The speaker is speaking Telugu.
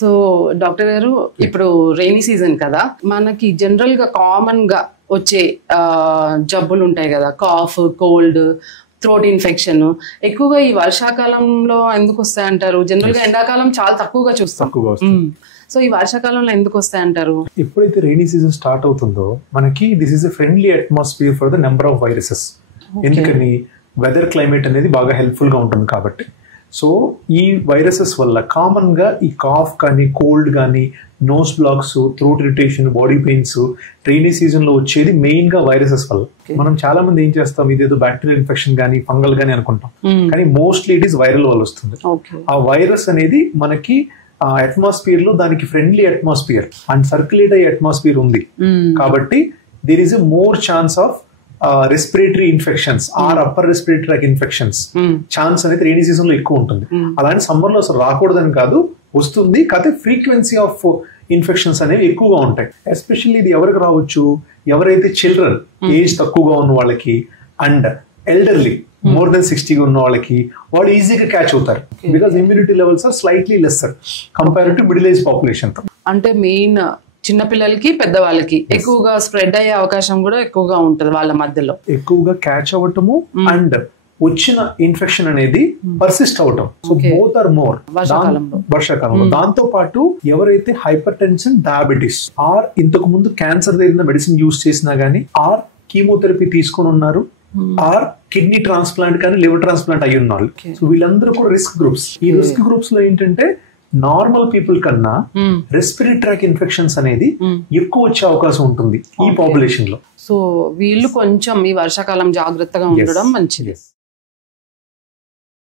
సో డాక్టర్ గారు, ఇప్పుడు రెయినీ సీజన్ కదా, మనకి జనరల్ గా కామన్ గా వచ్చే జబ్బులు ఉంటాయి కదా, కాఫ్, కోల్డ్, థ్రోట్ ఇన్ఫెక్షన్ ఎక్కువగా ఈ వర్షాకాలంలో ఎందుకు వస్తాయి అంటారు? జనరల్ గా ఎండాకాలం చాలా తక్కువగా చూస్తాం. సో ఈ వర్షాకాలంలో ఎందుకు వస్తాయి అంటారు? ఎప్పుడైతే రెయినీ సీజన్ స్టార్ట్ అవుతుందో మనకి this is a friendly atmosphere for the number of viruses. ఎందుకని వెదర్ క్లైమేట్ అనేది బాగా హెల్ప్ఫుల్ గా ఉంటుంది కాబట్టి. సో ఈ వైరసెస్ వల్ల కామన్ గా ఈ కాఫ్ కానీ, కోల్డ్ కానీ, nose blocks, throat irritation, body pains rainy season లో వచ్చేది మెయిన్ గా వైరసెస్ వల్ల. మనం చాలా మంది ఏం చేస్తాం, ఇదేదో బ్యాక్టీరియల్ ఇన్ఫెక్షన్ కానీ, ఫంగల్ కానీ అనుకుంటాం, కానీ మోస్ట్లీ ఇట్ ఈస్ వైరల్ వల్ల వస్తుంది. ఆ వైరస్ అనేది మనకి అట్మాస్ఫియర్ లో దానికి ఫ్రెండ్లీ అట్మాస్ఫియర్ అండ్ సర్క్యులేట్ అయ్యే అట్మాస్ఫియర్ ఉంది కాబట్టి there is a more chance of respiratory infections or upper respiratory tract infections chance అనేది రెయినీ సీజన్ లో ఎక్కువ ఉంటుంది. అలాంటి సమ్మర్ లో అసలు రాకూడదని కాదు, వస్తుంది, కాకపోతే ఫ్రీక్వెన్సీ ఆఫ్ ఇన్ఫెక్షన్స్ అనేవి ఎక్కువగా ఉంటాయి. ఎస్పెషల్లీ ఇది ఎవరికి రావచ్చు, ఎవరైతే చిల్డ్రన్ ఏజ్ తక్కువగా ఉన్న వాళ్ళకి అండ్ ఎల్డర్లీ మోర్ దెన్ 60 ఉన్న వాళ్ళకి వాళ్ళు ఈజీగా క్యాచ్ అవుతారు. Because immunity levels are slightly lesser compare to middle age population. అంటే మెయిన్ చిన్న పిల్లలకి, పెద్దవాళ్ళకి ఎక్కువగా స్ప్రెడ్ అయ్యే అవకాశం కూడా ఎక్కువగా ఉంటది. వాళ్ళ మధ్యలో ఎక్కువగా క్యాచ్ అవ్వటము అండ్ వచ్చిన ఇన్ఫెక్షన్ అనేది పర్సిస్ట్ అవటం. సో బోత్ ఆర్ మోర్ వర్షాకాలంలో. దాంతో పాటు ఎవరైతే హైపర్ టెన్షన్, డయాబెటీస్ ఆర్ ఇంతకు ముందు క్యాన్సర్ దగ్గర మెడిసిన్ యూజ్ చేసినా గానీ, ఆర్ కీమోథెరపీ తీసుకుని ఉన్నారు, ఆర్ కిడ్నీ ట్రాన్స్ప్లాంట్ కానీ, లివర్ ట్రాన్స్ప్లాంట్ అయ్యి ఉన్నారు. సో వీళ్ళందరూ కూడా రిస్క్ గ్రూప్స్. ఈ రిస్క్ గ్రూప్స్ లో ఏంటంటే నార్మల్ పీపుల్ కన్నా రెస్పిరేటరీ ట్రాక్ ఇన్ఫెక్షన్స్ అనేది ఎక్కువ వచ్చే అవకాశం ఉంటుంది ఈ పాపులేషన్ లో. సో వీళ్ళు కొంచెం ఈ వర్షాకాలం జాగ్రత్తగా ఉండడం మంచిది.